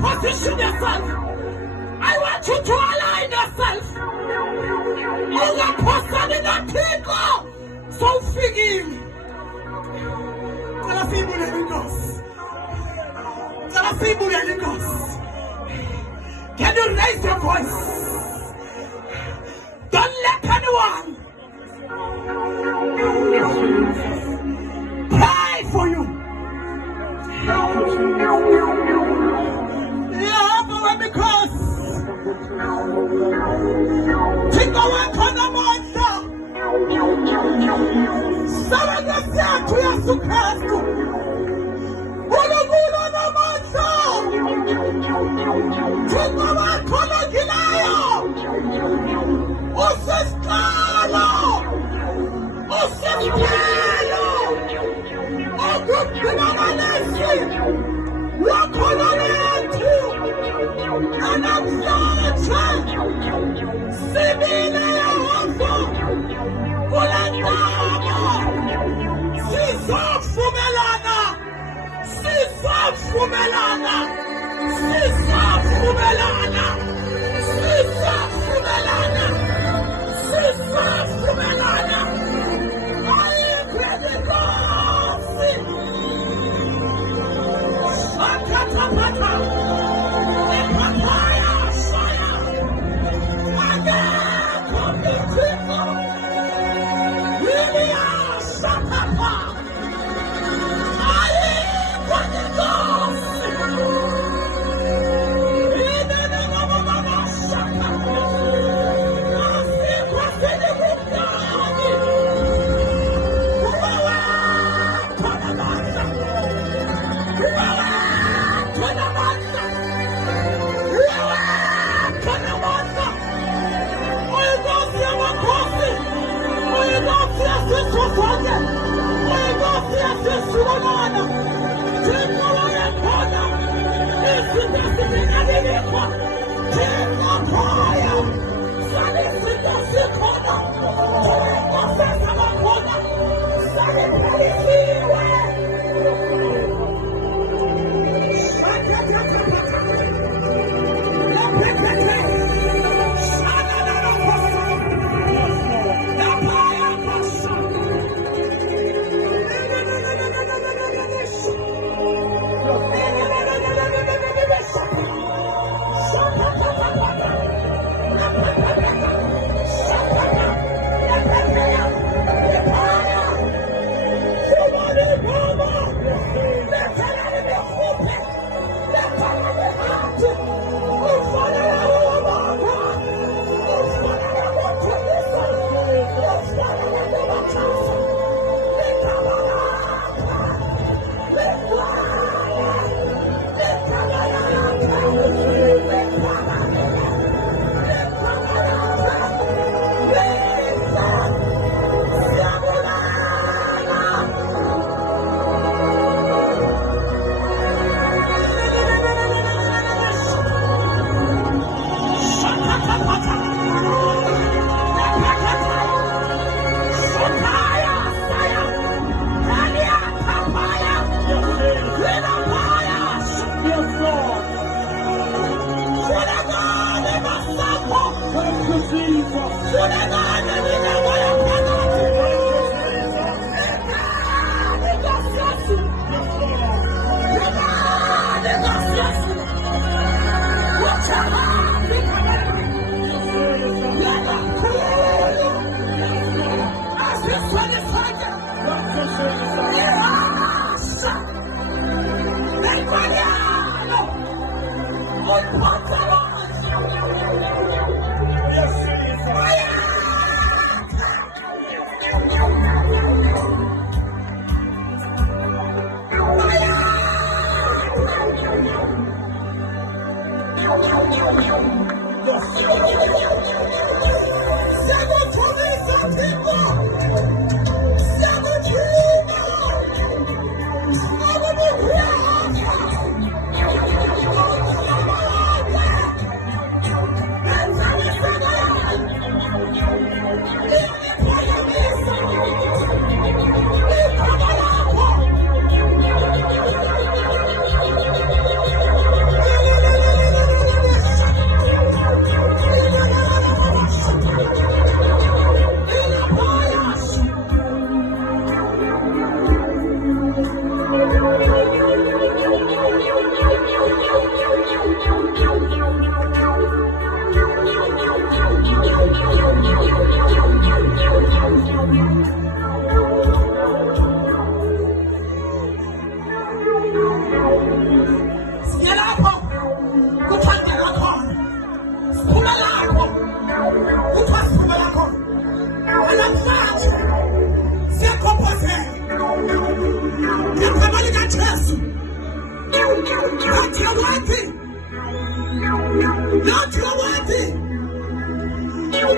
position yourself. I want you to align yourself. Ungaphosani nathixo sowufikile. Cela siyibulele inkosi. Cela siyibulele inkosi. Can you raise your voice? Don't let anyone pray for you. Yeah, but because think of what kind of monster. Some of them say to your success. Bulugula na monster. Think of what kind of ginayo. Osestalo. Osestalo. Ogukunamanesi. Wakolonatu. Anamsacha. Sibile ya wako. Kulendamo. Sisafumelana. Sisafumelana. Sisafumelana. Sisafumelana. Sisafumelana. Ayekredikosi. Sakatapata. Epapaya saya. Agakomitiko. Lilia sakapa. Ayekredikosi. Idenenamamama sakapa. Asikwasidibukyani. Uwawa panamasa. Uwawa panamasa. Uwawa panamasa. Oyegosia wakosi. Oyegosia siswasanye. Oyegosia siswanana. Tiko wayekona. Isitasiminadilekwa. Tiko paya. Salisitasikona. Tiko sesamakona. Salipelisiwe.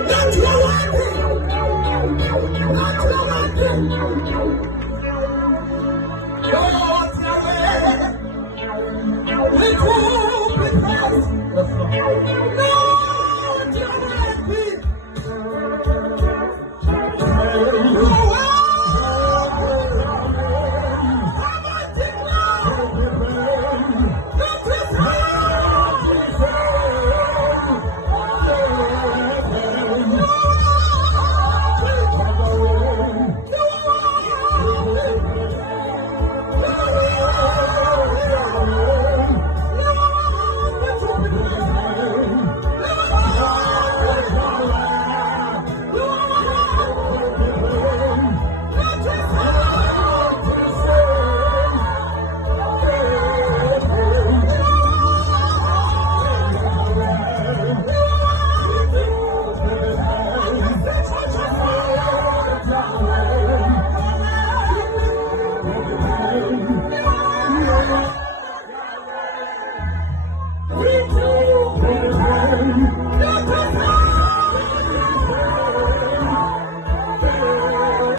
Not your weapon. Not your weapon. Lord, Yahweh. We could be blessed.